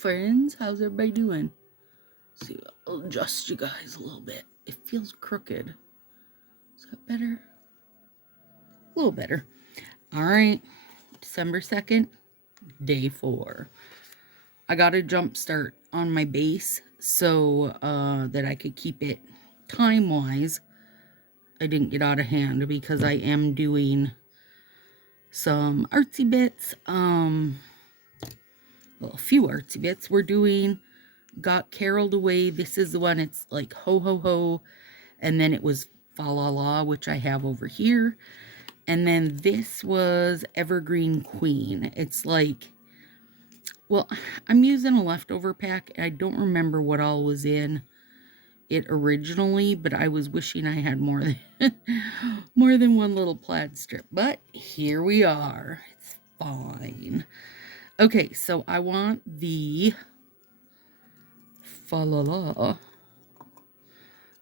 friends. How's everybody doing? See, I'll adjust you guys a little bit. It feels crooked. Is that better? A little better. All right. December 2nd, day 4. I got a jump start on my base so that I could keep it time-wise. I didn't get out of hand because I am doing some artsy bits. Well, a few artsy bits. We're doing Got Caroled Away. This is the one, it's like Ho Ho Ho. And then it was Fa La La, which I have over here. And then this was Evergreen Queen. It's like, well, I'm using a leftover pack. I don't remember what all was in it originally, but I was wishing I had more than, more than one little plaid strip. But here we are. It's fine. Okay, so I want the Fa La La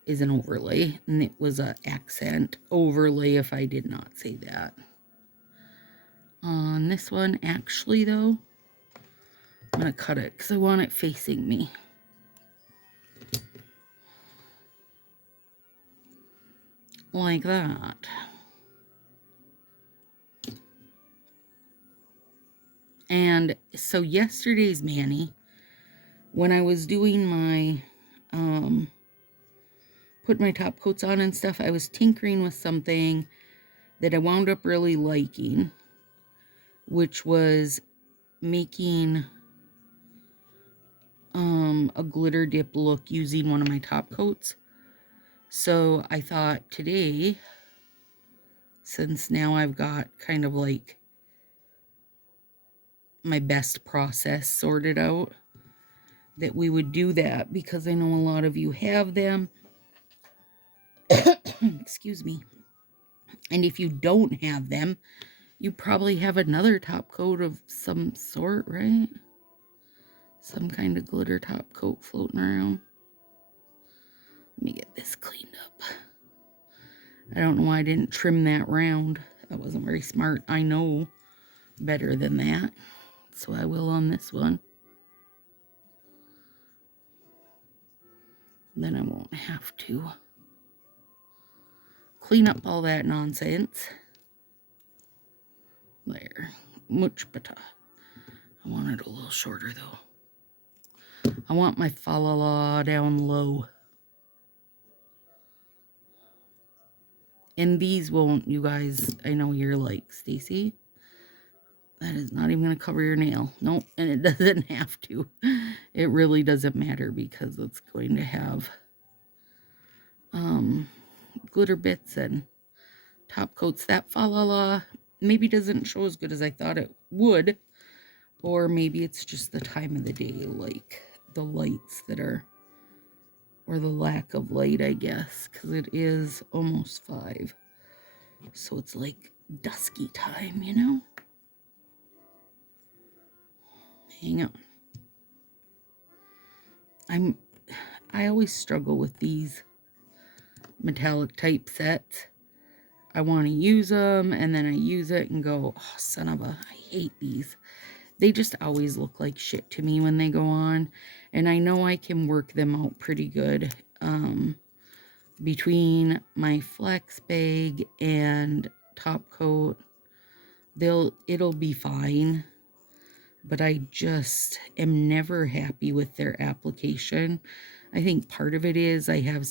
is an overlay, and it was an accent overlay if I did not say that. On this one, actually, though, I'm going to cut it because I want it facing me. Like that. And so yesterday's mani, when I was doing my, put my top coats on and stuff, I was tinkering with something that I wound up really liking, which was making a glitter dip look using one of my top coats. So I thought today, since now I've got kind of like my best process sorted out, that we would do that because I know a lot of you have them. Excuse me. And if you don't have them, you probably have another top coat of some sort, right? Some kind of glitter top coat floating around. Let me get this cleaned up. I don't know why I didn't trim that round. That wasn't very smart. I know better than that. So I will on this one. Then I won't have to clean up all that nonsense. There. Much better. I want it a little shorter though. I want my Fa La La down low. And these won't, you guys, I know you're like, Stacy, that is not even going to cover your nail. Nope, and it doesn't have to. It really doesn't matter because it's going to have glitter bits and top coats. That Fa La La maybe doesn't show as good as I thought it would. Or maybe it's just the time of the day, like the lights that are, or the lack of light, I guess, because it is almost 5. So it's like dusky time, you know? Hang on. I always struggle with these metallic type sets. I want to use them, and then I use it and go, oh, son of a, I hate these. They just always look like shit to me when they go on. And I know I can work them out pretty good. Between my flax bag and top coat, it'll be fine. But I just am never happy with their application. I think part of it is I have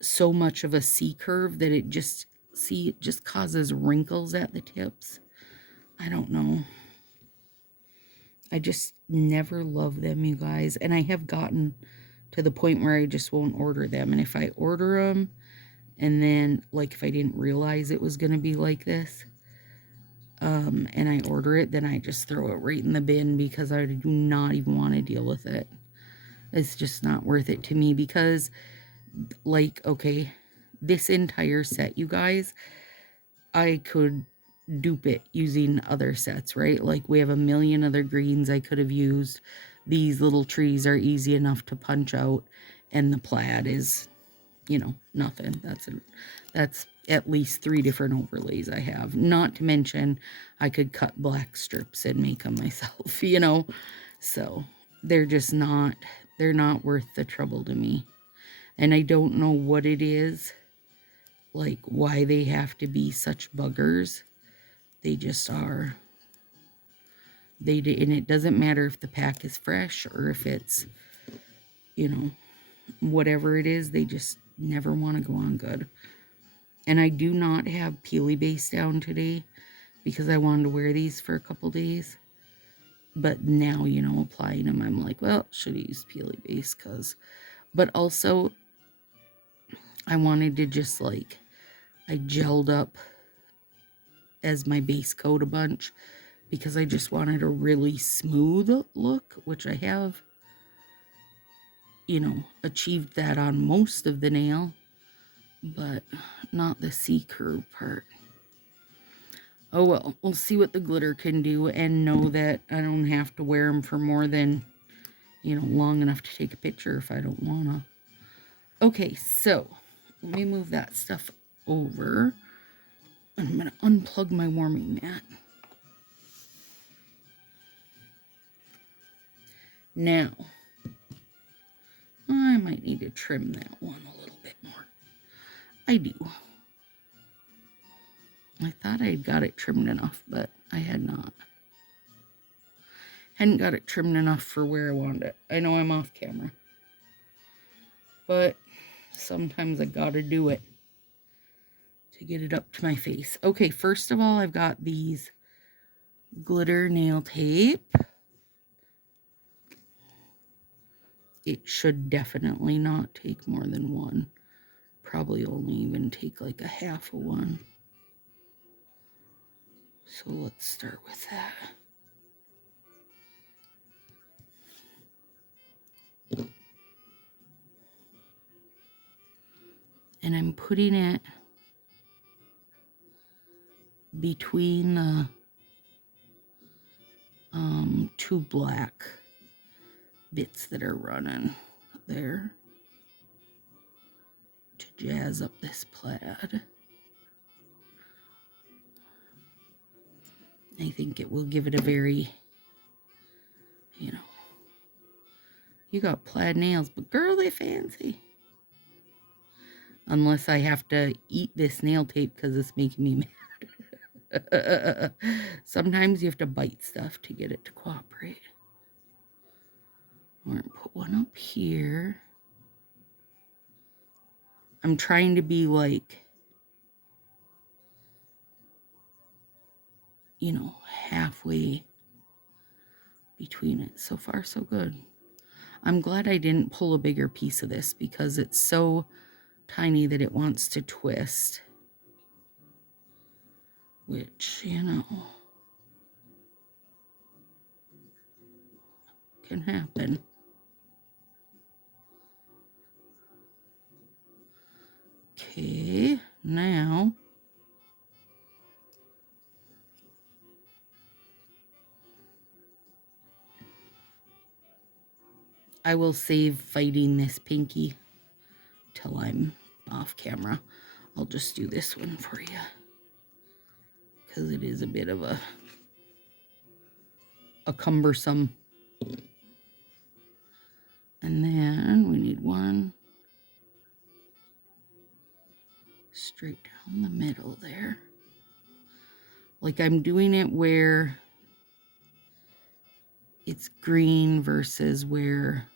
so much of a C curve that it just causes wrinkles at the tips. I don't know. I just never love them, you guys. And I have gotten to the point where I just won't order them. And if I order them, and then, like, if I didn't realize it was going to be like this, and I order it, then I just throw it right in the bin because I do not even want to deal with it. It's just not worth it to me because, like, okay, this entire set, you guys, I could dupe it using other sets, right? Like, we have a million other greens I could have used. These little trees are easy enough to punch out, and the plaid is you know, nothing. That's at least 3 different overlays I have. Not to mention, I could cut black strips and make them myself, you know. So they're just not, they're not worth the trouble to me. And I don't know what it is, like why they have to be such buggers. They just are. And it doesn't matter if the pack is fresh or if it's, you know, whatever it is, they just never want to go on good. And I do not have Peely Base down today because I wanted to wear these for a couple days. But now, you know, applying them, I'm like, well, should have used Peely Base because... But also, I wanted to just like... I gelled up as my base coat a bunch because I just wanted a really smooth look, which I have, you know, achieved that on most of the nail, but not the C-curve part. Oh well, we'll see what the glitter can do and know that I don't have to wear them for more than, you know, long enough to take a picture if I don't wanna. Okay, so let me move that stuff over. I'm gonna unplug my warming mat. Now, I might need to trim that one a little bit more. I do. I thought I'd got it trimmed enough, but I had not. Hadn't got it trimmed enough for where I wanted it. I know I'm off camera, but sometimes I gotta do it to get it up to my face. Okay, first of all, I've got these glitter nail tape. It should definitely not take more than one. Probably only even take like a half of one. So let's start with that. And I'm putting it between the two black bits that are running there to jazz up this plaid. I think it will give it a very, you know, you got plaid nails, but girl, they fancy. Unless I have to eat this nail tape because it's making me mad. Sometimes you have to bite stuff to get it to cooperate. We're going to put one up here. I'm trying to be like, you know, halfway between it. So far, so good. I'm glad I didn't pull a bigger piece of this because it's so tiny that it wants to twist. Which, you know, can happen. Okay, now I will save fighting this pinky till I'm off camera. I'll just do this one for you because it is a bit of a cumbersome. And then we need one straight down the middle there. Like I'm doing it where it's green versus where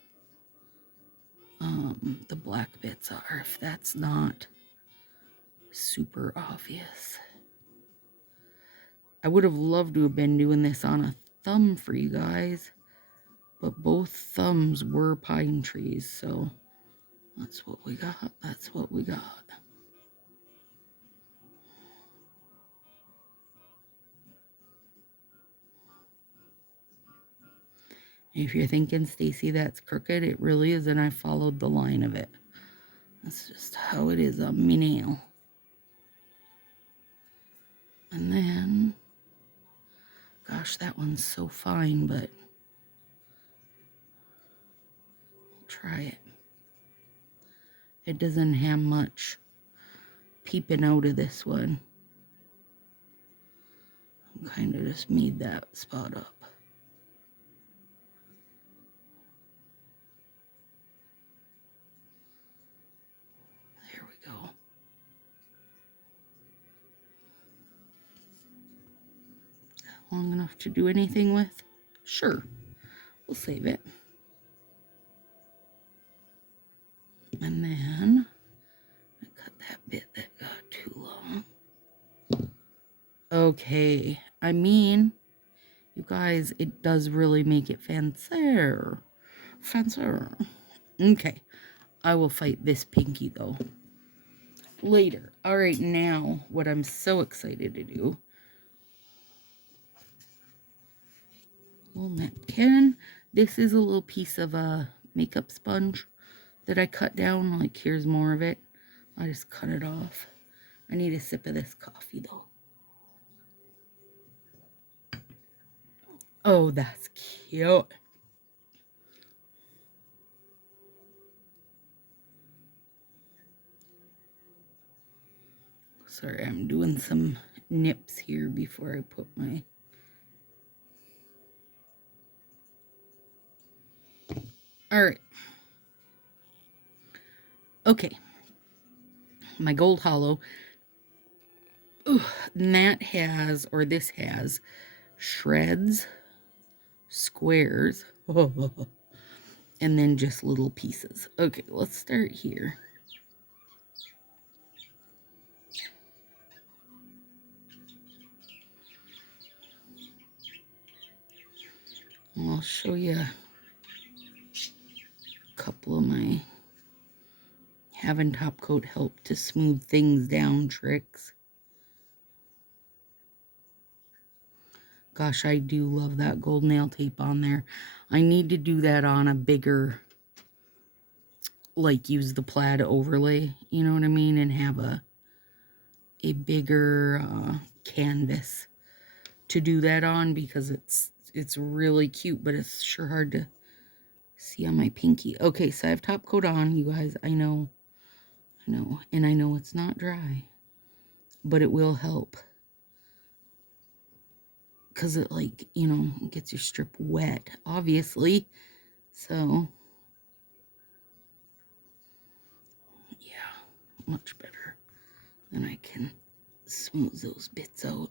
the black bits are, if that's not super obvious. I would have loved to have been doing this on a thumb for you guys, but both thumbs were pine trees, so that's what we got. That's what we got. If you're thinking, Stacy, that's crooked, it really is, and I followed the line of it. That's just how it is on me nail. And then, gosh, that one's so fine, but I'll try it. It doesn't have much peeping out of this one. Kind of just made that spot up. There we go. Long enough to do anything with? Sure. We'll save it. And then I cut that bit that got too long. Okay. I mean, you guys, it does really make it fancier. Fancier. Okay. I will fight this pinky, though, later. All right, now, what I'm so excited to do. Little napkin. This is a little piece of a makeup sponge that I cut down. Like, here's more of it. I just cut it off. I need a sip of this coffee, though. Oh, that's cute. Sorry, I'm doing some nips here before I put my... All right. Okay. My gold hollow. Ooh, that has, or this has, shreds, squares, and then just little pieces. Okay, let's start here. I'll show you a couple of my having top coat help to smooth things down tricks. Gosh, I do love that gold nail tape on there. I need to do that on a bigger, like, use the plaid overlay, you know what I mean, and have a bigger canvas to do that on, because it's really cute, but it's sure hard to see on my pinky. Okay, so I have top coat on, you guys. I know, and I know it's not dry, but it will help, because it, like, you know, gets your strip wet, obviously. So yeah, much better. Then I can smooth those bits out.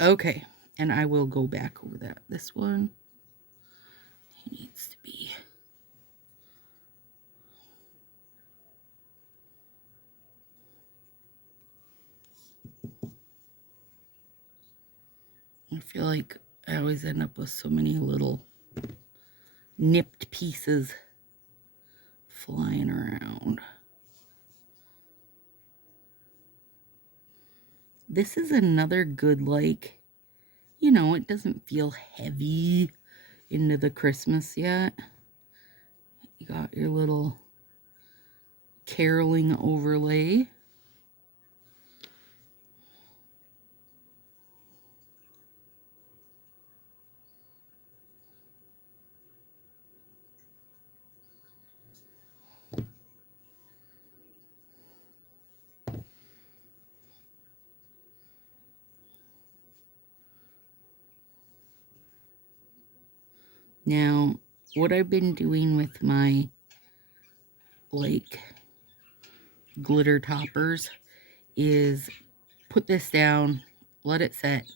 Okay, and I will go back over that. This one, he needs to be... I feel like I always end up with so many little nipped pieces flying around. This is another good, like, you know, it doesn't feel heavy into the Christmas yet. You got your little caroling overlay. Now, what I've been doing with my, like, glitter toppers is put this down, let it set,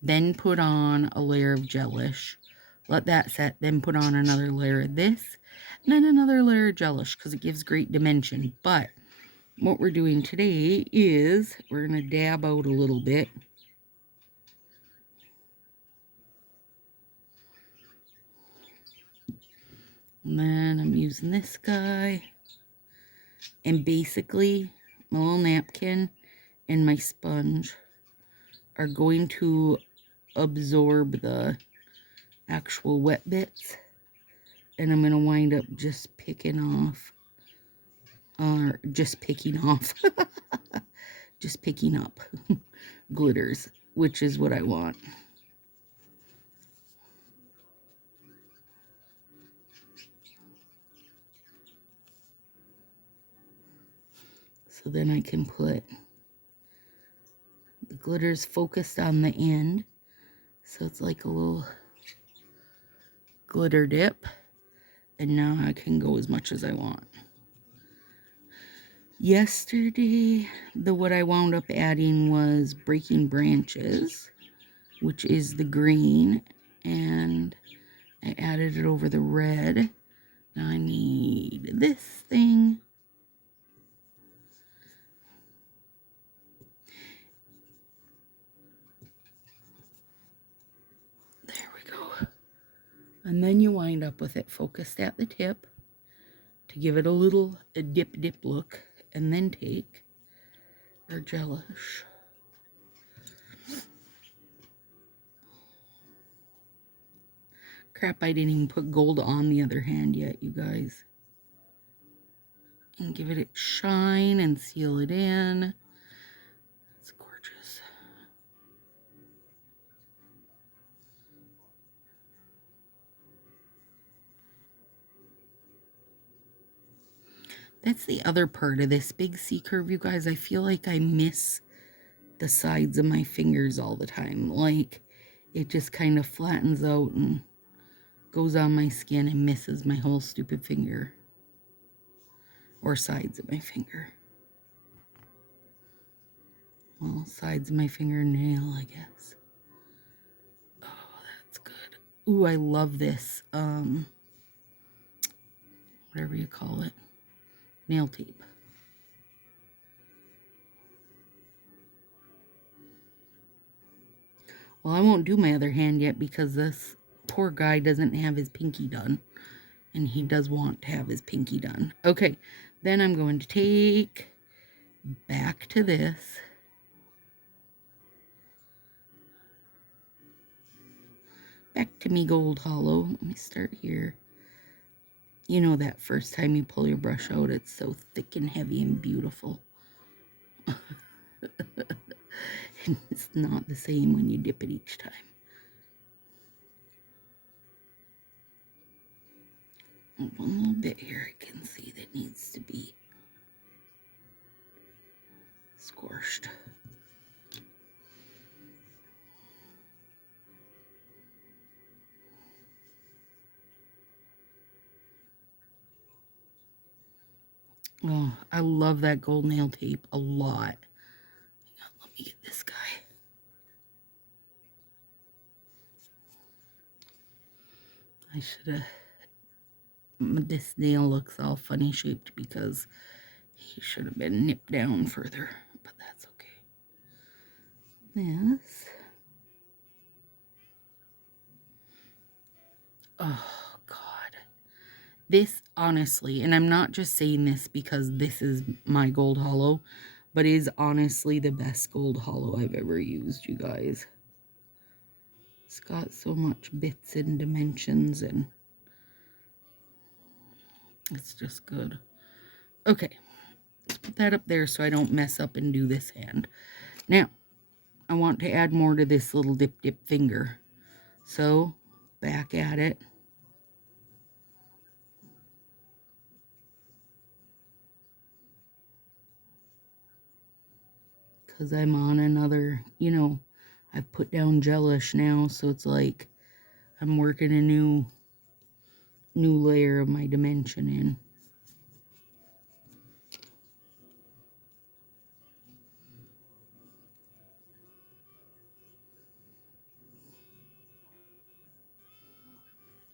then put on a layer of gelish, let that set, then put on another layer of this, and then another layer of gelish, because it gives great dimension. But what we're doing today is we're going to dab out a little bit. And then I'm using this guy. And basically, my little napkin and my sponge are going to absorb the actual wet bits. And I'm going to wind up just picking off, just picking up glitters, which is what I want. So then I can put the glitters focused on the end. So it's like a little glitter dip. And now I can go as much as I want. Yesterday, what I wound up adding was Breaking Branches, which is the green, and I added it over the red. Now I need this thing. There we go. And then you wind up with it focused at the tip to give it a dip look, and then take our gelish. Crap, I didn't even put gold on the other hand yet, you guys. And give it its shine and seal it in. It's gorgeous. That's the other part of this big C curve, you guys. I feel like I miss the sides of my fingers all the time. Like, it just kind of flattens out and goes on my skin and misses my whole stupid finger. Or sides of my finger. Well, sides of my fingernail, I guess. Oh, that's good. Ooh, I love this. Whatever you call it. Nail tape. Well, I won't do my other hand yet because this poor guy doesn't have his pinky done. And he does want to have his pinky done. Okay, then I'm going to take back to this. Back to me gold hollow. Let me start here. You know that first time you pull your brush out, it's so thick and heavy and beautiful. And it's not the same when you dip it each time. One little bit here I can see that needs to be squashed. Oh, I love that gold nail tape a lot. Hang on, let me get this guy. I should have... This nail looks all funny shaped because he should have been nipped down further, but that's okay. This. Oh, God. This, honestly, and I'm not just saying this because this is my gold hollow, but is honestly the best gold hollow I've ever used, you guys. It's got so much bits and dimensions, and it's just good. Okay, let's put that up there so I don't mess up and do this hand. Now, I want to add more to this little dip finger. So, back at it. Because I'm on another, you know, I've put down gelish now, so it's like I'm working a new layer of my dimension in.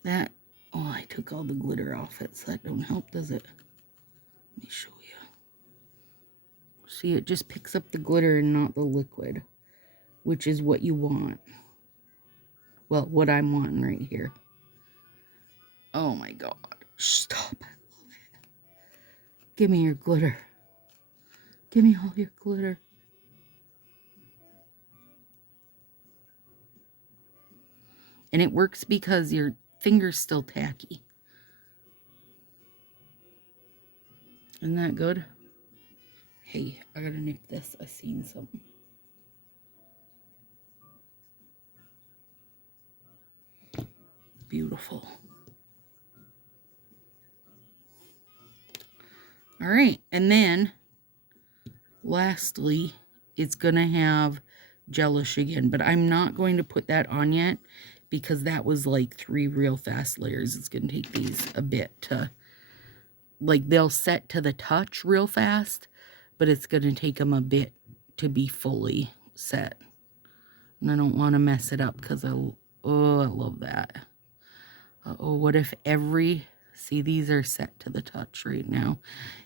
That, oh, I took all the glitter off it, so that don't help, does it? Let me show you. See, it just picks up the glitter and not the liquid, which is what you want. Well, what I'm wanting right here. Oh my God. Stop. I love it. Give me your glitter. Give me all your glitter. And it works because your finger's still tacky. Isn't that good? Hey, I gotta nip this. I seen something. Beautiful. All right, and then lastly, it's going to have gelish again, but I'm not going to put that on yet because that was like 3 real fast layers. It's going to take these a bit to, like, they'll set to the touch real fast, but it's going to take them a bit to be fully set. And I don't want to mess it up because I love that. Uh-oh, what if see, these are set to the touch right now.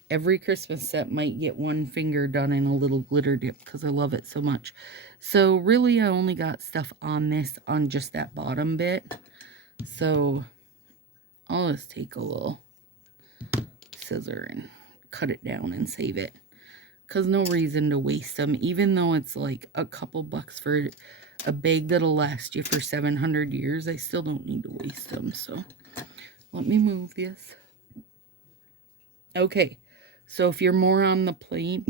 Every Christmas set might get one finger done in a little glitter dip because I love it so much. So really, I only got stuff on this on just that bottom bit. So I'll just take a little scissor and cut it down and save it. Because no reason to waste them, even though it's like a couple bucks for a bag that'll last you for 700 years. I still don't need to waste them. So let me move this. Okay, so if you're more on the plain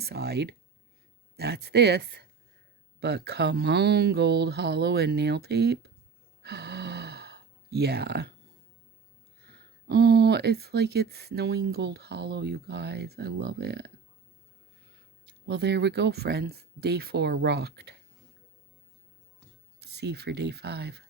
side, that's this. But come on, gold hollow and nail tape. Yeah. Oh, it's like it's snowing gold hollow, you guys. I love it. Well, there we go, friends. Day 4 rocked. See you for day 5.